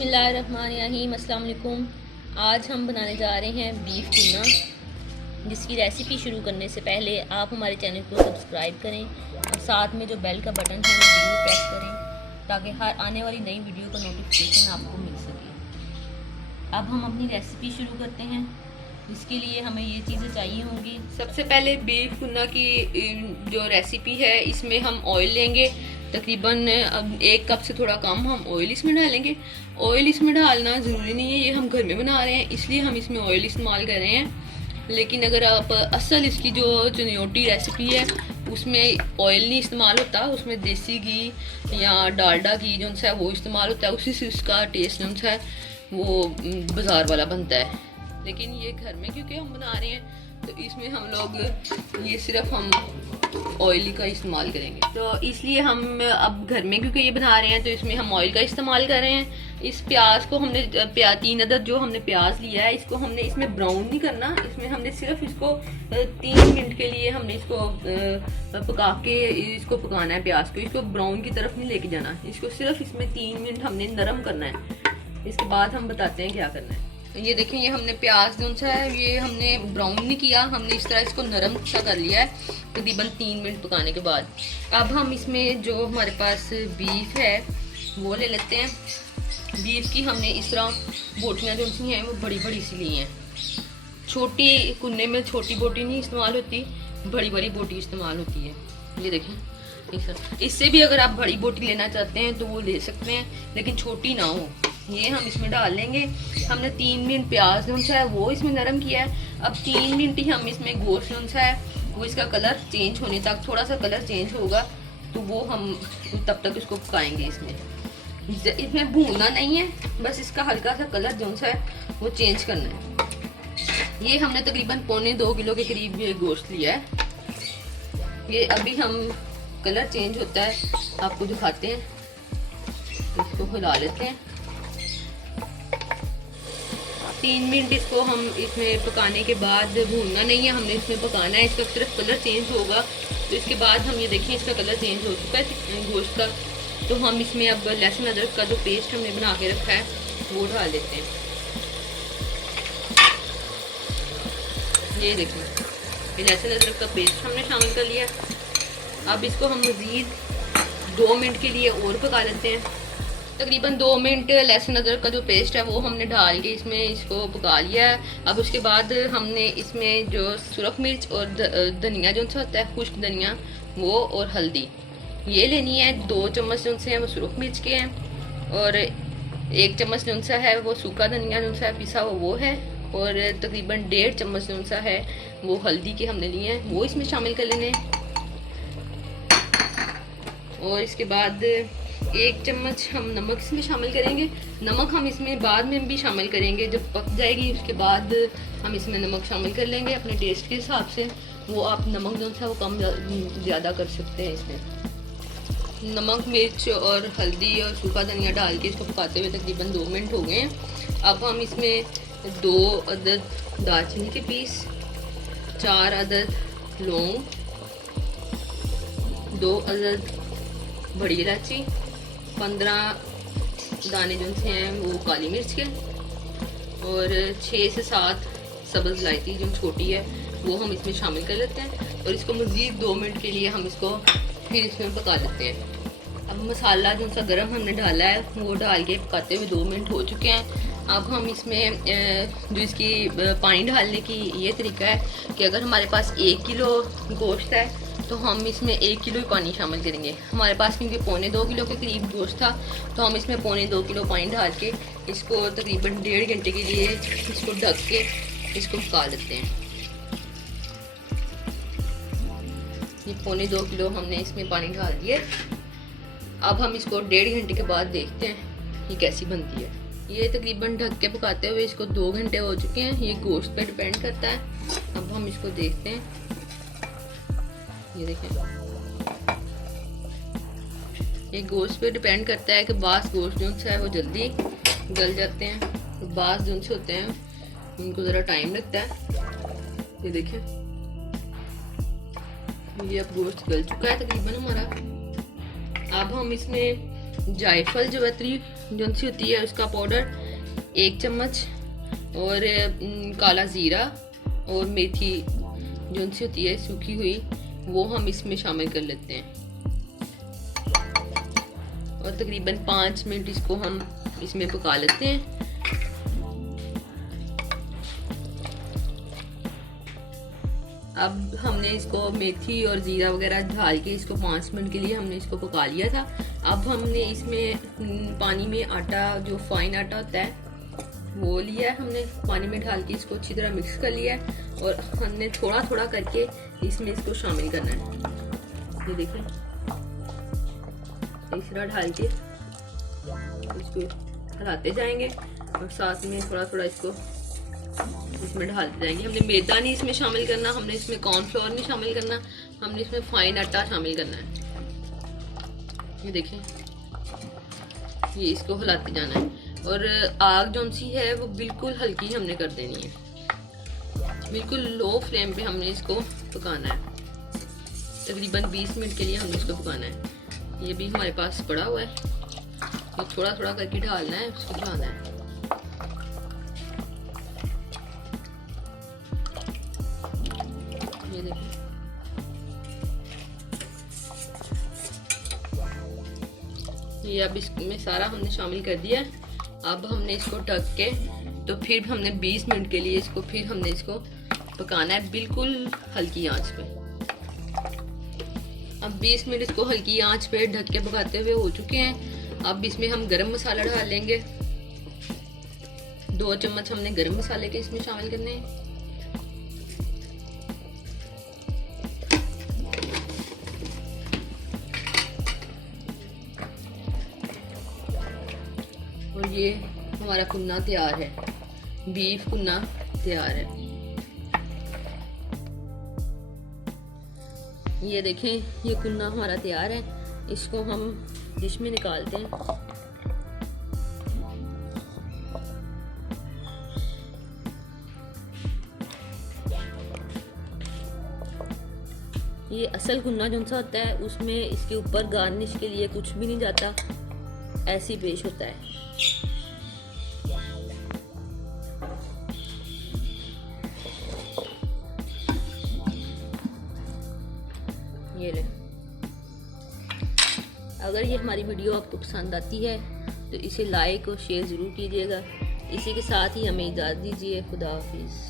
बिस्मिल्लाहिर्रहमानिर्रहीम अस्सलाम वालेकुम। आज हम बनाने जा रहे हैं बीफ टूना, जिसकी रेसिपी शुरू करने से पहले आप हमारे चैनल को सब्सक्राइब करें और साथ में जो बेल का बटन है वो जरूर प्रेस करें ताकि हर आने वाली नई वीडियो का नोटिफिकेशन आपको मिल सके। अब हम अपनी रेसिपी शुरू करते हैं। इसके लिए हमें ये चीज़ें चाहिए होंगी। सबसे पहले बीफ टूना की जो रेसिपी है, इसमें हम ऑयल लेंगे तकरीबन 1 कप से थोड़ा कम हम ऑयल इसमें डालेंगे। ऑयल इसमें डालना ज़रूरी नहीं है, ये हम घर में बना रहे हैं इसलिए हम इसमें ऑयल इस्तेमाल कर रहे हैं। लेकिन अगर आप असल इसकी जो चुनियोटी रेसिपी है उसमें ऑयल नहीं इस्तेमाल होता, उसमें देसी घी या डालडा घी जो है वो इस्तेमाल होता है, उसी से उसका टेस्ट जो है वो बाज़ार वाला बनता है। लेकिन ये घर में क्योंकि हम बना रहे हैं तो इसमें हम लोग ये सिर्फ हम ऑयल का इस्तेमाल करेंगे, तो इसलिए हम अब घर में क्योंकि ये बना रहे हैं तो इसमें हम ऑयल का इस्तेमाल कर रहे हैं। इस प्याज को हमने 3 अदद जो हमने प्याज लिया है इसको हमने इसमें ब्राउन नहीं करना, इसमें हमने सिर्फ इसको 3 मिनट के लिए हमने इसको पका के इसको पकाना है। प्याज को इसको ब्राउन की तरफ नहीं लेके जाना, इसको सिर्फ इसमें 3 मिनट हमने नरम करना है। इसके बाद हम बताते हैं क्या करना है। ये देखें, ये हमने प्याज जो सा है ये हमने ब्राउन नहीं किया, हमने इस तरह इसको नरम सा कर लिया है तकरीबन 3 मिनट पकाने के बाद। अब हम इसमें जो हमारे पास बीफ है वो ले लेते हैं। बीफ की हमने इस तरह बोटियाँ जो सी हैं वो बड़ी बड़ी सी ली हैं। छोटी कुन्ने में छोटी बोटी नहीं इस्तेमाल होती, बड़ी बड़ी बोटी इस्तेमाल होती है। ये देखें, इससे भी अगर आप बड़ी बोटी लेना चाहते हैं तो वो ले सकते हैं, लेकिन छोटी ना हो। ये हम इसमें डाल लेंगे। हमने 3 मिनट प्याज जो है वो इसमें नरम किया है। अब 3 मिनट ही हम इसमें गोश्त जो है वो इसका कलर चेंज होने तक, थोड़ा सा कलर चेंज होगा तो वो हम तब तक इसको पकाएंगे। इसमें भूनना नहीं है, बस इसका हल्का सा कलर जो है वो चेंज करना है। ये हमने तकरीबन 1.25 किलो के करीब ये गोश्त लिया है। ये अभी हम कलर चेंज होता है आपको दिखाते हैं, इसको हिला लेते हैं। 3 मिनट इसको हम इसमें पकाने के बाद भूनना नहीं है, हमने इसमें पकाना है। इसका सिर्फ कलर चेंज होगा तो इसके बाद हम ये देखिए इसका कलर चेंज हो चुका है गोश्त का। तो हम इसमें अब लहसुन अदरक का जो पेस्ट हमने बना के रखा है वो डाल देते हैं। ये देखिए, ये लहसुन अदरक का पेस्ट हमने शामिल कर लिया। अब इसको हम मज़ीद 2 मिनट के लिए और पका लेते हैं। तकरीबन 2 मिनट लहसुन अदरक का जो पेस्ट है वो हमने डाल के इसमें इसको पका लिया है। अब उसके बाद हमने इसमें जो सुरख मिर्च और धनिया जो होता है, खुश्क धनिया वो और हल्दी ये लेनी है। 2 चम्मच जो है वो सुरख मिर्च के हैं और 1 चम्मच जो है वो सूखा धनिया जो है पिसा हुआ वो है, और तकरीबन 1.5 चम्मच जो है वो हल्दी के हमने लिए हैं, वो इसमें शामिल कर लेने हैं। और इसके बाद 1 चम्मच हम नमक इसमें शामिल करेंगे। नमक हम इसमें बाद में भी शामिल करेंगे, जब पक जाएगी उसके बाद हम इसमें नमक शामिल कर लेंगे अपने टेस्ट के हिसाब से। वो आप नमक जो है वो कम ज़्यादा कर सकते हैं। इसमें नमक मिर्च और हल्दी और सूखा धनिया डाल के इसको पकाते हुए तकरीबन 2 मिनट हो गए हैं। अब हम इसमें 2 अदद दालचीनी के पीस, 4 अदद लौंग, 2 अदद बड़ी इलायची, 15 दाने जो हैं वो काली मिर्च के, और 6 से 7 सब्ज़ इलायची जो छोटी है वो हम इसमें शामिल कर लेते हैं। और इसको मज़ीद 2 मिनट के लिए हम इसको फिर इसमें पका लेते हैं। अब मसाला जो सा गरम हमने डाला है वो डाल के पकाते हुए 2 मिनट हो चुके हैं। अब हम इसमें जो इसकी पानी डालने की ये तरीका है कि अगर हमारे पास 1 किलो गोश्त है तो हम इसमें 1 किलो ही पानी शामिल करेंगे। हमारे पास क्योंकि 1.25 किलो के करीब गोश्त था तो हम इसमें 1.25 किलो पानी डाल के इसको तकरीबन 1.5 घंटे के लिए इसको ढक के इसको पका लेते हैं। ये 1.25 किलो हमने इसमें पानी डाल दिया। अब हम इसको 1.5 घंटे के बाद देखते हैं ये कैसी बनती है। ये तकरीबन ढक के पकाते हुए इसको 2 घंटे हो चुके हैं। ये गोश्त पे डिपेंड करता है। अब हम इसको देखते हैं। ये देखें, ये गोश्त पे डिपेंड करता है कि बास गोश्त जो है वो जल्दी गल जाते हैं, तो बास जो होते हैं उनको ज़रा टाइम लगता है। ये देखें, ये अब गोश्त गल चुका है तकरीबन हमारा। अब हम इसमें जायफल जवैत्री जो सी होती है उसका पाउडर 1 चम्मच, और काला ज़ीरा और मेथी जो सी होती है सूखी हुई, वो हम इसमें शामिल कर लेते हैं। और तकरीबन 5 मिनट इसको हम इसमें पका लेते हैं। अब हमने इसको मेथी और ज़ीरा वगैरह डाल के इसको 5 मिनट के लिए हमने इसको पका लिया था। अब हमने इसमें पानी में आटा, जो फाइन आटा होता है वो लिया है, हमने पानी में डाल के इसको अच्छी तरह मिक्स कर लिया है, और हमने थोड़ा थोड़ा करके इसमें इसको शामिल करना है। ये देखें, इस तरह डाल के इसको हिलाते जाएंगे और साथ में थोड़ा थोड़ा इसको इसमें डालते जाएंगे। हमने मैदा नहीं इसमें शामिल करना, हमने इसमें कॉर्नफ्लोर नहीं शामिल करना, हमने इसमें फाइन आटा शामिल करना है। ये देखें, ये इसको हिलाते जाना है, और आग जो सी है वो बिल्कुल हल्की हमने कर देनी है, बिल्कुल लो फ्लेम पे हमने इसको पकाना है। तकरीबन 20 मिनट के लिए हमने इसको पकाना है। ये भी हमारे पास पड़ा हुआ है, तो थोड़ा थोड़ा करके डालना है, उसको डालना है। ये देखिए, ये अब इसमें सारा हमने शामिल कर दिया है। अब हमने इसको ढक के, तो फिर हमने 20 मिनट के लिए इसको फिर हमने इसको पकाना है बिल्कुल हल्की आंच पे। अब 20 मिनट इसको हल्की आंच पे ढक के पकाते हुए हो चुके हैं। अब इसमें हम गरम मसाला डाल लेंगे। 2 चम्मच हमने गरम मसाले के इसमें शामिल करने हैं। और ये हमारा कुन्ना तैयार है, बीफ कुन्ना तैयार है। ये देखें, ये कुन्ना हमारा तैयार है। इसको हम डिश में निकालते हैं। ये असल कुन्ना जो सा होता है उसमें इसके ऊपर गार्निश के लिए कुछ भी नहीं जाता, ऐसी पेश होता है। ये ले, अगर ये हमारी वीडियो आपको पसंद आती है तो इसे लाइक और शेयर ज़रूर कीजिएगा। इसी के साथ ही हमें इजाज़त दीजिए। खुदा हाफिज़।